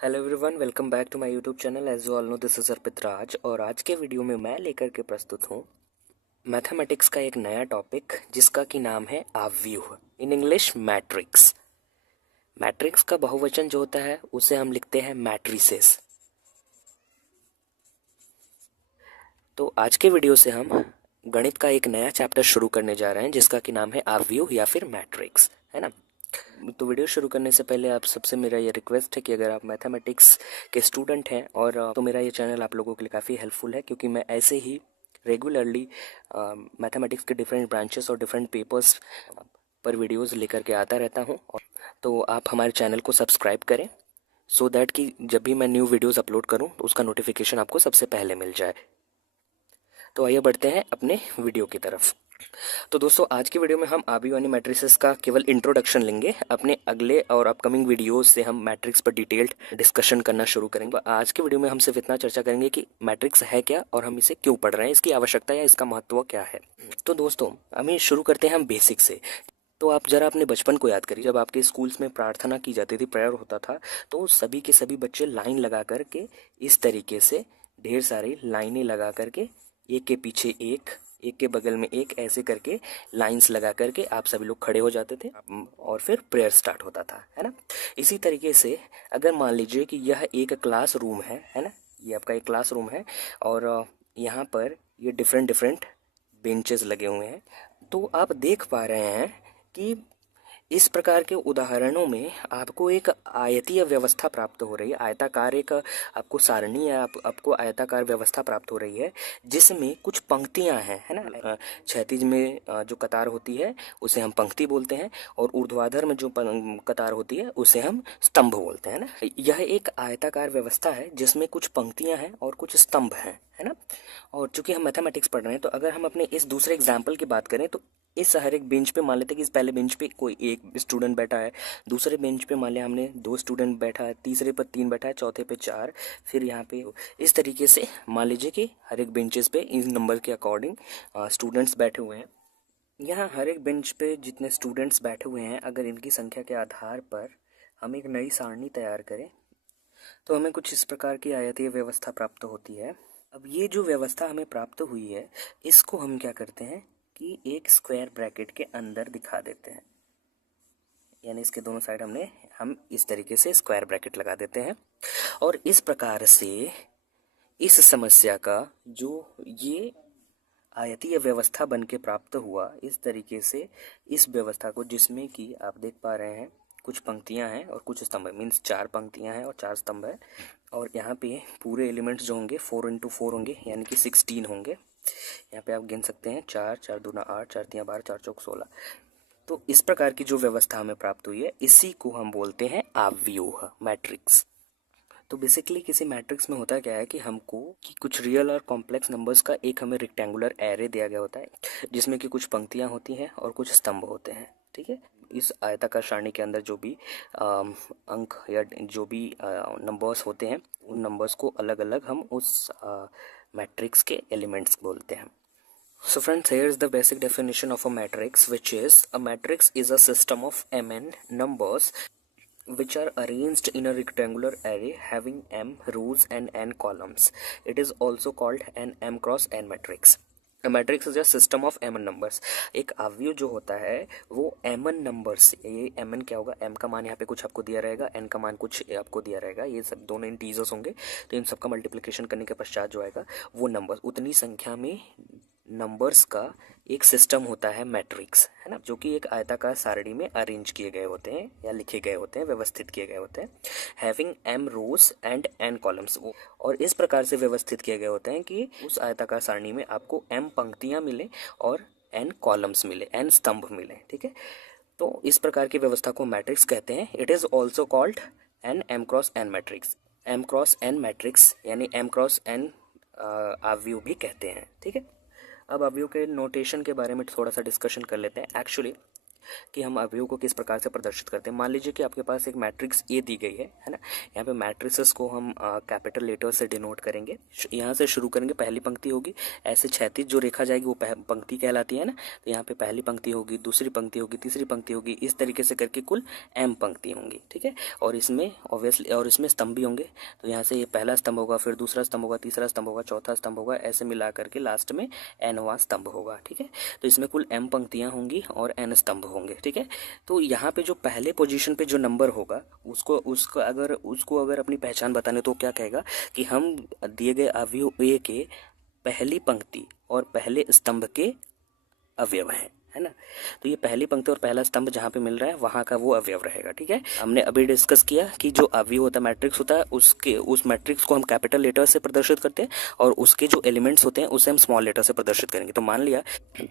Hello everyone, welcome back to my YouTube channel. As you all know, this is Arpit Raj और आज के video में मैं लेकर के प्रस्तुत हूँ मैथमेटिक्स का एक नया टॉपिक जिसका कि नाम है आव्यूह, इन इंग्लिश मैट्रिक्स। मैट्रिक्स का बहुवचन जो होता है उसे हम लिखते हैं मैट्रिसेस। तो आज के वीडियो से हम गणित का एक नया चैप्टर शुरू करने जा रहे हैं जिसका कि नाम है आव्यूह या फिर मैट्रिक्स, है ना। तो वीडियो शुरू करने से पहले आप सबसे मेरा ये रिक्वेस्ट है कि अगर आप मैथमेटिक्स के स्टूडेंट हैं और तो मेरा ये चैनल आप लोगों के लिए काफ़ी हेल्पफुल है, क्योंकि मैं ऐसे ही रेगुलरली मैथमेटिक्स के डिफरेंट ब्रांचेस और डिफरेंट पेपर्स पर वीडियोस लेकर के आता रहता हूँ। तो आप हमारे चैनल को सब्सक्राइब करें सो दैट कि जब भी मैं न्यू वीडियोज़ अपलोड करूँ तो उसका नोटिफिकेशन आपको सबसे पहले मिल जाए। तो आइए बढ़ते हैं अपने वीडियो की तरफ। तो दोस्तों, आज की वीडियो में हम आबियानी मैट्रिसेस का केवल इंट्रोडक्शन लेंगे। अपने अगले और अपकमिंग वीडियोस से हम मैट्रिक्स पर डिटेल्ड डिस्कशन करना शुरू करेंगे। आज की वीडियो में हम सिर्फ इतना चर्चा करेंगे कि मैट्रिक्स है क्या और हम इसे क्यों पढ़ रहे हैं, इसकी आवश्यकता या इसका महत्व क्या है। तो दोस्तों, हमें शुरू करते हैं हम बेसिक से। तो आप जरा अपने बचपन को याद करिए, जब आपके स्कूल्स में प्रार्थना की जाती थी, प्रेयर होता था, तो सभी के सभी बच्चे लाइन लगा करके इस तरीके से ढेर सारी लाइनें लगा करके एक के पीछे एक के बगल में एक, ऐसे करके लाइंस लगा करके आप सभी लोग खड़े हो जाते थे और फिर प्रेयर स्टार्ट होता था, है ना। इसी तरीके से अगर मान लीजिए कि यह एक क्लास रूम है ना, ये आपका एक क्लास रूम है और यहाँ पर ये डिफरेंट डिफरेंट बेंचेस लगे हुए हैं। तो आप देख पा रहे हैं कि इस प्रकार के उदाहरणों में आपको एक आयतीय व्यवस्था प्राप्त हो रही है। आयताकार एक आपको सारणी है, आपको आयताकार व्यवस्था प्राप्त हो रही है जिसमें कुछ पंक्तियां हैं, है ना। क्षैतिज में जो कतार होती है उसे हम पंक्ति बोलते हैं और ऊर्ध्वाधर में जो कतार होती है उसे हम स्तंभ बोलते हैं ना। यह एक आयताकार व्यवस्था है जिसमें कुछ पंक्तियां हैं और कुछ स्तंभ हैं, है ना। और चूंकि हम मैथमेटिक्स पढ़ रहे हैं तो अगर हम अपने इस दूसरे एग्जाम्पल की बात करें तो इस हर एक बेंच पे मान लेते हैं कि इस पहले बेंच पे कोई एक स्टूडेंट बैठा है, दूसरे बेंच पे मान लिया हमने 2 स्टूडेंट बैठा है, तीसरे पर 3 बैठा है, चौथे पे 4, फिर यहाँ पे इस तरीके से मान लीजिए कि हर एक बेंचेस पे इन नंबर के अकॉर्डिंग स्टूडेंट्स बैठे हुए हैं। यहाँ हर एक बेंच पे जितने स्टूडेंट्स बैठे हुए हैं, अगर इनकी संख्या के आधार पर हम एक नई सारणी तैयार करें तो हमें कुछ इस प्रकार की आयतीय व्यवस्था प्राप्त होती है। अब ये जो व्यवस्था हमें प्राप्त हुई है इसको हम क्या करते हैं कि एक स्क्वायर ब्रैकेट के अंदर दिखा देते हैं, यानी इसके दोनों साइड हम इस तरीके से स्क्वायर ब्रैकेट लगा देते हैं। और इस प्रकार से इस समस्या का जो ये आयतीय व्यवस्था बन के प्राप्त हुआ, इस तरीके से इस व्यवस्था को, जिसमें कि आप देख पा रहे हैं कुछ पंक्तियां हैं और कुछ स्तंभ है, मीन्स 4 पंक्तियां हैं और 4 स्तंभ है। और यहाँ पे पूरे एलिमेंट्स जो होंगे 4 × 4 होंगे, यानी कि 16 होंगे। यहाँ पे आप गिन सकते हैं 4 4 दूना 8, 4 3 12, 4 चौक 16। तो इस प्रकार की जो व्यवस्था हमें प्राप्त हुई है इसी को हम बोलते हैं आव्यूह, मैट्रिक्स। तो बेसिकली किसी मैट्रिक्स में होता क्या है कि हमको कि कुछ रियल और कॉम्प्लेक्स नंबर्स का एक हमें रेक्टेंगुलर एरे दिया गया होता है जिसमें कि कुछ पंक्तियां होती हैं और कुछ स्तंभ होते हैं, ठीक है। इस आयताकार सारणी के अंदर जो भी अंक या जो भी नंबर्स होते हैं उन नंबर्स को अलग अलग हम उस मैट्रिक्स के एलिमेंट्स बोलते हैं। So friends, here is the basic definition of a matrix, which is a matrix is a system of mn numbers which are arranged in a rectangular array having m rows and n columns. It is also called an m cross n matrix. A matrix is a system of mn numbers. एक अवयव जो होता है वो mn numbers, ये mn क्या होगा, m का मान यहाँ पे कुछ आपको दिया रहेगा, n का मान कुछ आपको दिया रहेगा, ये सब दोनों इंटीजर्स होंगे। तो इन सबका मल्टीप्लिकेशन करने के पश्चात जो आएगा वो नंबर, उतनी संख्या में नंबर्स का एक सिस्टम होता है मैट्रिक्स, है ना, जो कि एक आयताकार सारणी में अरेंज किए गए होते हैं या लिखे गए होते हैं, व्यवस्थित किए गए होते हैं। Having m rows and n columns, और इस प्रकार से व्यवस्थित किए गए होते हैं कि उस आयताकार सारणी में आपको m पंक्तियां मिले और n कॉलम्स मिले, n स्तंभ मिले, ठीक है। तो इस प्रकार की व्यवस्था को मैट्रिक्स कहते हैं। It is also called an m cross n matrix. m cross n matrix यानी m क्रॉस n अवयव भी कहते हैं, ठीक है। अब अवयव के नोटेशन के बारे में थोड़ा सा डिस्कशन कर लेते हैं। एक्चुअली कि हम अवयव को किस प्रकार से प्रदर्शित करते हैं। मान लीजिए कि आपके पास एक मैट्रिक्स ए दी गई है ना। यहाँ पे मैट्रिसेस को हम कैपिटल लेटर से डिनोट करेंगे। यहाँ से शुरू करेंगे, पहली पंक्ति होगी, ऐसे क्षैतिज जो रेखा जाएगी वो पंक्ति कहलाती है ना। तो यहाँ पे पहली पंक्ति होगी, दूसरी पंक्ति होगी, तीसरी पंक्ति होगी, इस तरीके से करके कुल m पंक्ति होंगी, ठीक है। और इसमें ऑब्वियसली और इसमें स्तंभ भी होंगे। तो यहाँ से ये पहला स्तंभ होगा, फिर दूसरा स्तंभ होगा, तीसरा स्तंभ होगा, चौथा स्तंभ होगा, ऐसे मिला करके लास्ट में nवां स्तंभ होगा, ठीक है। तो इसमें कुल m पंक्तियाँ होंगी और n स्तंभ होंगे, ठीक है। तो यहाँ पे जो पहले पोजीशन पे जो नंबर होगा उसको अगर अपनी पहचान बताने तो क्या कहेगा कि हम दिए गए अवयव ए के पहली पंक्ति और पहले स्तंभ के अवयव हैं, है ना। तो ये पहली पंक्ति और पहला स्तंभ जहाँ पे मिल रहा है वहाँ का वो अवयव रहेगा, ठीक है। हमने अभी डिस्कस किया कि जो अवयव होता है, मैट्रिक्स होता है, उस मैट्रिक्स को हम कैपिटल लेटर से प्रदर्शित करते हैं और उसके जो एलिमेंट्स होते हैं उसे हम स्मॉल लेटर से प्रदर्शित करेंगे। तो मान लिया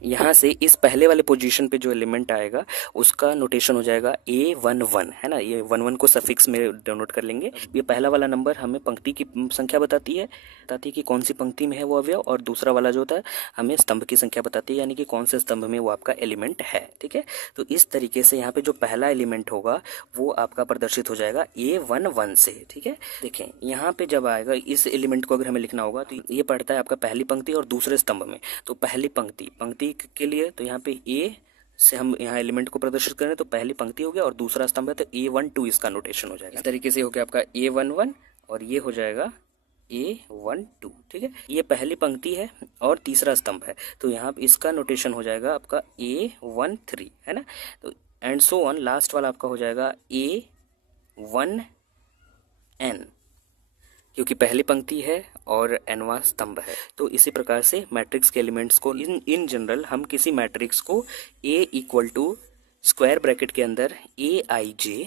यहाँ से इस पहले वाले पोजीशन पे जो एलिमेंट आएगा उसका नोटेशन हो जाएगा A11, है ना। ये 11 को सफिक्स में डिनोट कर लेंगे। ये पहला वाला नंबर हमें पंक्ति की संख्या बताती है कि कौन सी पंक्ति में है वो अवयव, और दूसरा वाला जो होता है हमें स्तंभ की संख्या बताती है, यानी कि कौन से स्तंभ में वो आपका एलिमेंट है, ठीक है। तो इस तरीके से यहाँ पे जो पहला एलिमेंट होगा वो आपका प्रदर्शित हो जाएगा A11 से, ठीक है। देखें यहाँ पे जब आएगा इस एलिमेंट को अगर हमें लिखना होगा तो ये पड़ता है आपका पहली पंक्ति और दूसरे स्तंभ में। तो पहली पंक्ति के लिए तो यहाँ पे A से हम यहाँ एलिमेंट को प्रदर्शित करें तो पहली पंक्ति हो गया और दूसरा स्तंभ है तो A12 इसका नोटेशन हो जाएगा। इस तरीके से हो गया आपका A11 और ये हो जाएगा A12, ठीक है। ये पहली पंक्ति है और तीसरा स्तंभ है तो यहाँ इसका नोटेशन हो जाएगा आपका A13, है ना। तो एंड सो ऑन, लास्ट वाला आपका हो जाएगा A1n, क्योंकि पहली पंक्ति है और nवां स्तंभ है। तो इसी प्रकार से मैट्रिक्स के एलिमेंट्स को इन जनरल हम किसी मैट्रिक्स को A equal to square bracket के अंदर Aij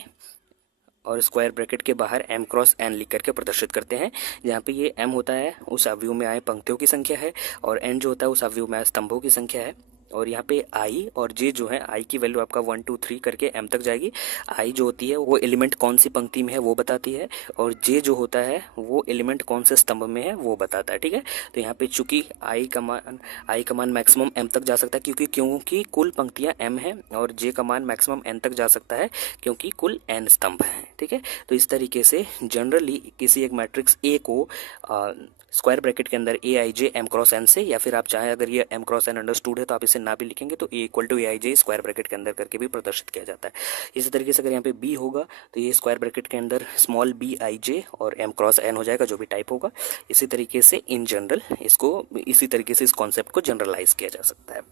और स्क्वायर ब्रैकेट के बाहर m क्रॉस n लिख करके प्रदर्शित करते हैं, जहाँ पे ये m होता है उस अवयव में आए पंक्तियों की संख्या है और n जो होता है उस अवयव में आए स्तंभों की संख्या है। और यहाँ पे i और j जो है, i की वैल्यू आपका 1 2 3 करके m तक जाएगी। i जो होती है वो एलिमेंट कौन सी पंक्ति में है वो बताती है और j जो होता है वो एलिमेंट कौन से स्तंभ में है वो बताता है, ठीक है। तो यहाँ पे चूंकि i का मान मैक्सिमम m तक जा सकता है क्योंकि कुल पंक्तियाँ m हैं और j का मान मैक्सिमम n तक जा सकता है क्योंकि कुल n स्तंभ हैं, ठीक है। तो इस तरीके से जनरली किसी एक मैट्रिक्स A को स्क्वायर ब्रैकेट के अंदर Aij m क्रॉस n से, या फिर आप चाहें अगर ये m क्रॉस n अंडरस्टूड है तो आप इसे ना भी लिखेंगे तो A equal to Aij square bracket के अंदर करके भी प्रदर्शित किया जाता है। इसी तरीके से अगर यहाँ पे B होगा तो ये स्क्वायर ब्रैकेट के अंदर स्मॉल Bij और m क्रॉस n हो जाएगा जो भी टाइप होगा। इसी तरीके से इन जनरल इसी तरीके से इस कॉन्सेप्ट को जनरलाइज किया जा सकता है।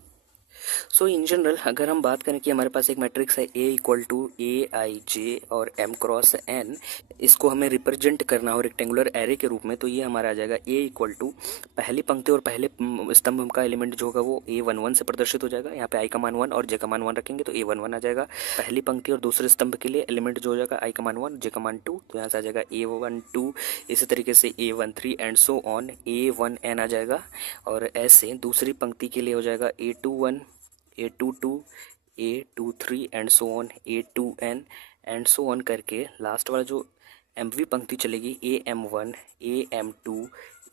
सो इन जनरल अगर हम बात करें कि हमारे पास एक मैट्रिक्स है A इक्वल टू Aij और m क्रॉस n, इसको हमें रिप्रेजेंट करना हो रेक्टेंगुलर एरे के रूप में, तो ये हमारा आ जाएगा A इक्वल टू पहली पंक्ति और पहले स्तंभ का एलिमेंट जो होगा वो A11 से प्रदर्शित हो जाएगा। यहाँ पे i का मान 1 और j का मान 1 रखेंगे तो A11 आ जाएगा। पहली पंक्ति और दूसरे स्तंभ के लिए एलिमेंट जो हो जाएगा i का मान 1 j का मान 2, तो यहाँ से आ जाएगा A12। इसी तरीके से A13 and so on A1n आ जाएगा। और ऐसे दूसरी पंक्ति के लिए हो जाएगा A21 A22 A23 and so on A2n and so on करके लास्ट वाला जो mवी पंक्ति चलेगी AM1 AM2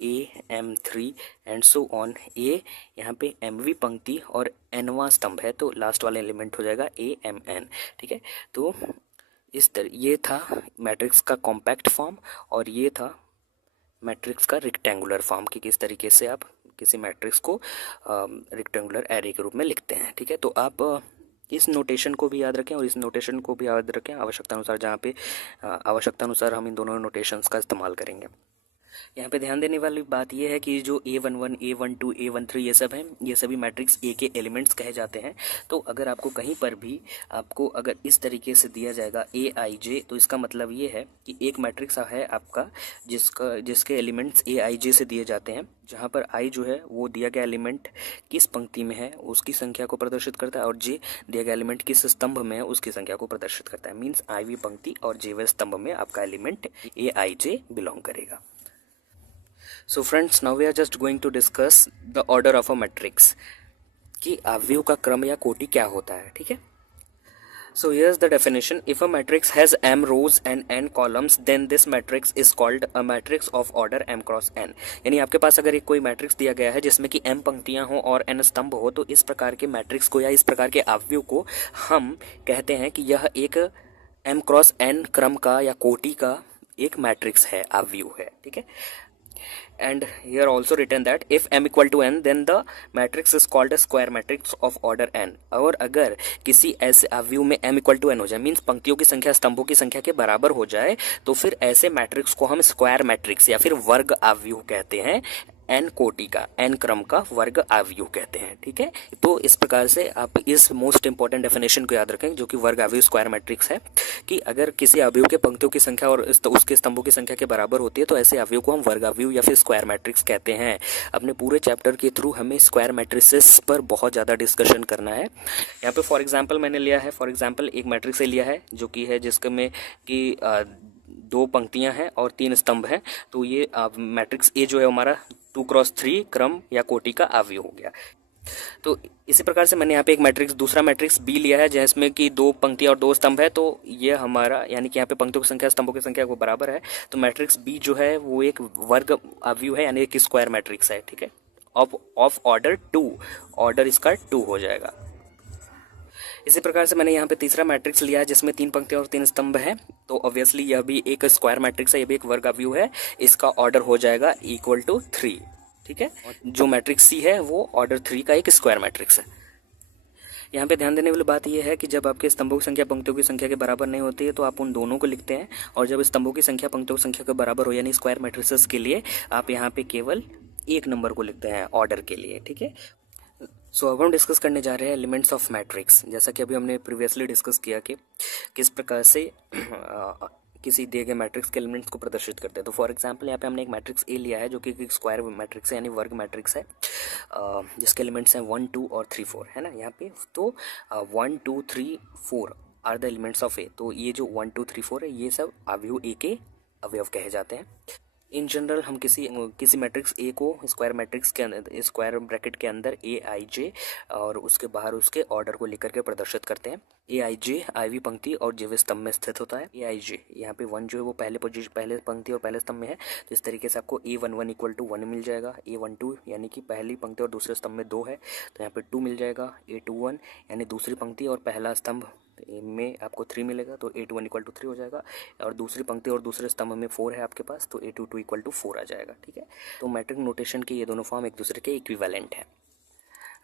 AM3 and so on A, यहाँ पे mवी पंक्ति और nवां स्तंभ है तो लास्ट वाला एलिमेंट हो जाएगा AMn, ठीक है। तो ये था मैट्रिक्स का कॉम्पैक्ट फॉर्म और ये था मैट्रिक्स का रेक्टेंगुलर फॉर्म कि किस तरीके से आप किसी मैट्रिक्स को रेक्टेंगुलर एरे के रूप में लिखते हैं, ठीक है। तो आप इस नोटेशन को भी याद रखें और इस नोटेशन को भी याद रखें आवश्यकता अनुसार, जहाँ पे आवश्यकता अनुसार हम इन दोनों नोटेशंस का इस्तेमाल करेंगे। यहाँ पे ध्यान देने वाली बात यह है कि जो A11 A12 A13 ये सब हैं, ये सभी मैट्रिक्स A के एलिमेंट्स कहे जाते हैं। तो अगर आपको कहीं पर भी आपको अगर इस तरीके से दिया जाएगा Aij, तो इसका मतलब ये है कि एक मैट्रिक्स है आपका जिसके एलिमेंट्स Aij से दिए जाते हैं, जहाँ पर i जो है वो दिया गया एलिमेंट किस पंक्ति में है उसकी संख्या को प्रदर्शित करता है और j दिया गया एलिमेंट किस स्तंभ में है उसकी संख्या को प्रदर्शित करता है। मीन्स iवी पंक्ति और jवें स्तंभ में आपका एलिमेंट Aij बिलोंग करेगा। So friends, now we are just going to discuss the order of a matrix कि अवयव का क्रम या कोटि क्या होता है, ठीक है। So here's the definition. If a matrix has m rows and n columns, then this matrix is called a matrix of order m cross n. यानी आपके पास अगर एक कोई मैट्रिक्स दिया गया है जिसमें कि m पंक्तियां हो और n स्तंभ हो, तो इस प्रकार के मैट्रिक्स को या इस प्रकार के अवयव को हम कहते हैं कि यह एक m क्रॉस n क्रम का या कोटि का एक मैट्रिक्स है, अवयव है, ठीक है। And here also written that if m equal to n, then the matrix is called a square matrix of order n. और अगर किसी ऐसे अवयव में m equal to n हो जाए, मीन्स पंक्तियों की संख्या स्तंभों की संख्या के बराबर हो जाए, तो फिर ऐसे मैट्रिक्स को हम स्क्वायर मैट्रिक्स या फिर वर्ग अवयव कहते हैं। n कोटि का, n क्रम का वर्ग अवयव कहते हैं, ठीक है। तो इस प्रकार से आप इस मोस्ट इंपॉर्टेंट डेफिनेशन को याद रखें, जो कि वर्ग अवयव स्क्वायर मैट्रिक्स है, कि अगर किसी अवयव के पंक्तियों की संख्या और उसके स्तंभों की संख्या के बराबर होती है, तो ऐसे अवयव को हम वर्ग अवयव या फिर स्क्वायर मैट्रिक्स कहते हैं। अपने पूरे चैप्टर के थ्रू हमें स्क्वायर मैट्रिसेस पर बहुत ज़्यादा डिस्कशन करना है। यहाँ पे फॉर एग्जाम्पल मैंने लिया है, फॉर एग्जाम्पल एक मैट्रिक्स लिया है जो कि है जिसके में कि 2 पंक्तियां हैं और 3 स्तंभ हैं। तो ये मैट्रिक्स ए जो है हमारा 2x3 क्रम या कोटि का अवयव हो गया। तो इसी प्रकार से मैंने यहाँ पे एक मैट्रिक्स, दूसरा मैट्रिक्स बी लिया है जिसमें कि 2 पंक्तियां और 2 स्तंभ है। तो ये हमारा, यानी कि यहाँ पे पंक्तियों की संख्या स्तंभों की संख्या को बराबर है, तो मैट्रिक्स बी जो है वो एक वर्ग अवयव है, यानी एक स्क्वायर मैट्रिक्स है, ठीक है। ऑफ ऑर्डर 2, ऑर्डर इसका 2 हो जाएगा। इसी प्रकार से मैंने यहाँ पे तीसरा मैट्रिक्स लिया है जिसमें 3 पंक्तियां और 3 स्तंभ है। तो ऑब्वियसली यह भी एक स्क्वायर मैट्रिक्स है, यह भी एक वर्ग अवयव है, इसका ऑर्डर हो जाएगा इक्वल टू 3, ठीक है। जो मैट्रिक्स सी है वो ऑर्डर 3 का एक स्क्वायर मैट्रिक्स है। यहाँ पे ध्यान देने वाली बात यह है कि जब आपके स्तंभों की संख्या पंक्तियों की संख्या के बराबर नहीं होती है, तो आप उन दोनों को लिखते हैं, और जब स्तंभों की संख्या पंक्तियों की संख्या के बराबर हो, यानी स्क्वायर मैट्रिसेस के लिए आप यहाँ पे केवल एक नंबर को लिखते हैं ऑर्डर के लिए, ठीक है। सो अब हम डिस्कस करने जा रहे हैं एलिमेंट्स ऑफ मैट्रिक्स। जैसा कि अभी हमने प्रीवियसली डिस्कस किया कि किस प्रकार से किसी दिए गए मैट्रिक्स के एलिमेंट्स को प्रदर्शित करते हैं। तो फॉर एग्जांपल यहाँ पे हमने एक मैट्रिक्स ए लिया है जो कि एक स्क्वायर मैट्रिक्स है, यानी वर्ग मैट्रिक्स है, जिसके एलिमेंट्स हैं 1 2 और 3 4, है ना यहाँ पे। तो 1 2 3 4 आर द एलिमेंट्स ऑफ ए। तो ये जो 1 2 3 4 है, ये सब अवयव ए के अवयव कहे जाते हैं। इन जनरल हम किसी मैट्रिक्स ए को स्क्वायर मैट्रिक्स के अंदर, स्क्वायर ब्रैकेट के अंदर ए आई जे और उसके बाहर उसके ऑर्डर को लेकर के प्रदर्शित करते हैं। ए आई जे आईवी पंक्ति और जेवे स्तंभ में स्थित होता है। ए आई जे यहाँ पे 1 जो है वो पहले पंक्ति और पहले स्तंभ में है, तो इस तरीके से आपको A11 इक्वल टू 1 मिल जाएगा। A12 यानी कि पहली पंक्ति और दूसरे स्तंभ में 2 है, तो यहाँ पे 2 मिल जाएगा। A21 यानी दूसरी पंक्ति और पहला स्तंभ में आपको 3 मिलेगा, तो A21 इक्वल टू 3 हो जाएगा। और दूसरी पंक्ति और दूसरे स्तंभ में 4 है आपके पास, तो A22 इक्वल टू 4 आ जाएगा, ठीक है। तो मैट्रिक नोटेशन के ये दोनों फॉर्म एक दूसरे के इक्विवेलेंट हैं।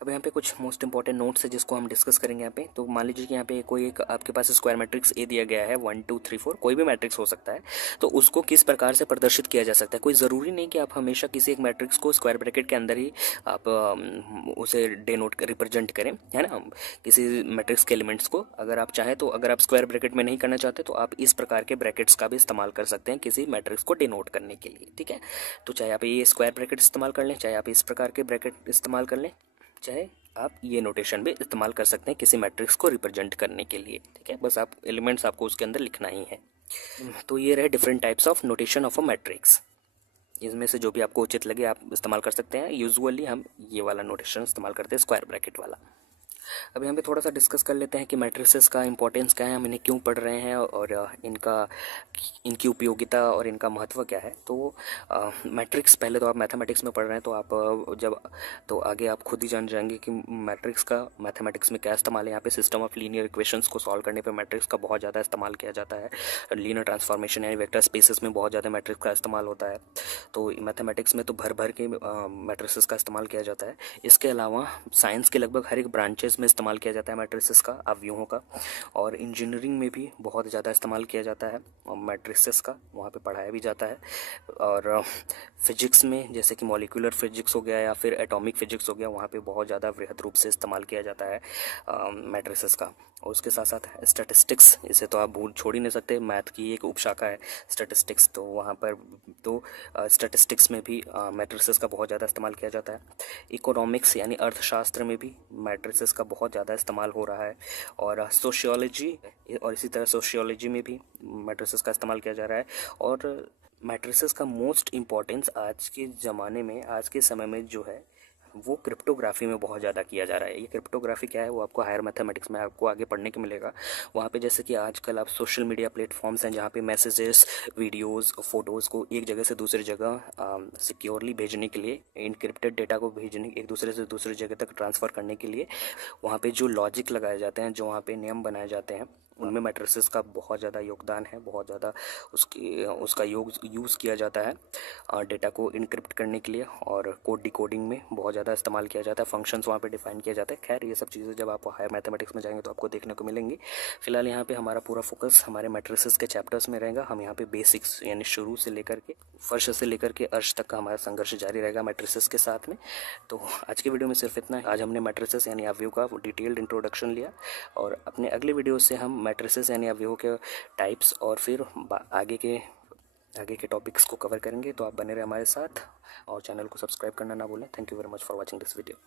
अब यहाँ पे कुछ मोस्ट इंपॉर्टेंट नोट्स है जिसको हम डिस्कस करेंगे यहाँ पे। तो मान लीजिए कि यहाँ पे कोई एक आपके पास स्क्वायर मैट्रिक्स ए दिया गया है, 1 2 3 4, कोई भी मैट्रिक्स हो सकता है। तो उसको किस प्रकार से प्रदर्शित किया जा सकता है, कोई ज़रूरी नहीं कि आप हमेशा किसी एक मैट्रिक्स को स्क्वायर ब्रैकेट के अंदर ही आप उसे डिनोट रिप्रेजेंट करें, है ना। किसी मैट्रिक्स के एलिमेंट्स को अगर आप चाहें तो, अगर आप स्क्वायर ब्रैकेट में नहीं करना चाहते तो आप इस प्रकार के ब्रैकेट्स का भी इस्तेमाल कर सकते हैं किसी मैट्रिक्स को डिनोट करने के लिए, ठीक है। तो चाहे आप ये स्क्वायर ब्रैकेट इस्तेमाल कर लें, चाहे आप इस प्रकार के ब्रैकेट इस्तेमाल कर लें, चाहे आप ये नोटेशन भी इस्तेमाल कर सकते हैं किसी मैट्रिक्स को रिप्रेजेंट करने के लिए, ठीक है। बस आप एलिमेंट्स आपको उसके अंदर लिखना ही है। तो ये रहे different types of notation of a matrix. इसमें से जो भी आपको उचित लगे आप इस्तेमाल कर सकते हैं। यूजुअली हम ये वाला नोटेशन इस्तेमाल करते हैं, स्क्वायर ब्रैकेट वाला। अब यहाँ पे थोड़ा सा डिस्कस कर लेते हैं कि मैट्रिसेस का इंपॉर्टेंस क्या है, हम इन्हें क्यों पढ़ रहे हैं और इनकी उपयोगिता और इनका महत्व क्या है। तो मैट्रिक्स पहले तो आप मैथमेटिक्स में पढ़ रहे हैं, तो आप तो आगे आप खुद ही जान जाएंगे कि मैट्रिक्स का मैथमेटिक्स में क्या इस्तेमाल है। यहाँ पे सिस्टम ऑफ लीनियर इक्वेशंस को सॉल्व करने पर मैट्रिक्स का बहुत ज़्यादा इस्तेमाल किया जाता है। लीनियर ट्रांसफॉर्मेशन यानी वेक्टर स्पेसेस में बहुत ज़्यादा मैट्रिक्स का इस्तेमाल होता है। तो मैथमेटिक्स में तो भर भर के मैट्रिसेस का इस्तेमाल किया जाता है। इसके अलावा साइंस के लगभग हर एक ब्रांचेस में इस्तेमाल किया जाता है मैट्रिसेस का, अवयवों का। और इंजीनियरिंग में भी बहुत ज़्यादा इस्तेमाल किया जाता है मैट्रिसेस का, वहाँ पे पढ़ाया भी जाता है। और फिजिक्स में जैसे कि मॉलिक्यूलर फिजिक्स हो गया या फिर एटॉमिक फिजिक्स हो गया, वहाँ पे बहुत ज़्यादा वृहद रूप से इस्तेमाल किया जाता है मैट्रिसेस का। और उसके साथ साथ स्टैटिस्टिक्स, इसे तो आप भूल छोड़ ही नहीं सकते, मैथ की एक उपशाखा है स्टैटिस्टिक्स। तो वहाँ पर तो स्टैटिस्टिक्स में भी मैट्रिसेस का बहुत ज़्यादा इस्तेमाल किया जाता है। इकोनॉमिक्स यानी अर्थशास्त्र में भी मैट्रिसेस का बहुत ज़्यादा इस्तेमाल हो रहा है। और सोशियोलॉजी, और इसी तरह सोशियोलॉजी में भी मैट्रिसेस का इस्तेमाल किया जा रहा है। और मैट्रिसेस का मोस्ट इम्पॉर्टेंस आज के ज़माने में, आज के समय में जो है, वो क्रिप्टोग्राफी में बहुत ज़्यादा किया जा रहा है। ये क्रिप्टोग्राफी क्या है वो आपको हायर मैथमेटिक्स में आपको आगे पढ़ने को मिलेगा। वहाँ पे जैसे कि आजकल आप सोशल मीडिया प्लेटफॉर्म्स हैं जहाँ पे मैसेजेस, वीडियोस, फोटोज़ को एक जगह से दूसरी जगह सिक्योरली भेजने के लिए, इनक्रिप्टेड डेटा को भेजने, एक दूसरे से दूसरी जगह तक ट्रांसफ़र करने के लिए वहाँ पे जो लॉजिक लगाए जाते हैं, जो वहाँ पे नियम बनाए जाते हैं, उनमें मैट्रिसेस का बहुत ज़्यादा योगदान है। बहुत ज़्यादा उसका यूज़ किया जाता है डेटा को इनक्रिप्ट करने के लिए, और कोड डिकोडिंग में बहुत ज़्यादा इस्तेमाल किया जाता है। फंक्शंस वहाँ पे डिफाइन किया जाता है। खैर ये सब चीज़ें जब आप हायर मैथमेटिक्स में जाएंगे तो आपको देखने को मिलेंगी। फिलहाल यहाँ पे हमारा पूरा फोकस हमारे मैट्रिसेस के चैप्टर्स में रहेगा। हम यहाँ पे बेसिक्स यानी शुरू से लेकर के फर्श से लेकर के अर्श तक का हमारा संघर्ष जारी रहेगा मैट्रिसेस के साथ में। तो आज की वीडियो में सिर्फ इतना है। आज हमने मैट्रिसेस यानी अवयव का डिटेल्ड इंट्रोडक्शन लिया, और अपने अगले वीडियो से हम मैट्रिसेस यानी अवयव के टाइप्स और फिर आगे के टॉपिक्स को कवर करेंगे। तो आप बने रहे हमारे साथ और चैनल को सब्सक्राइब करना ना भूलें। Thank you very much for watching this video.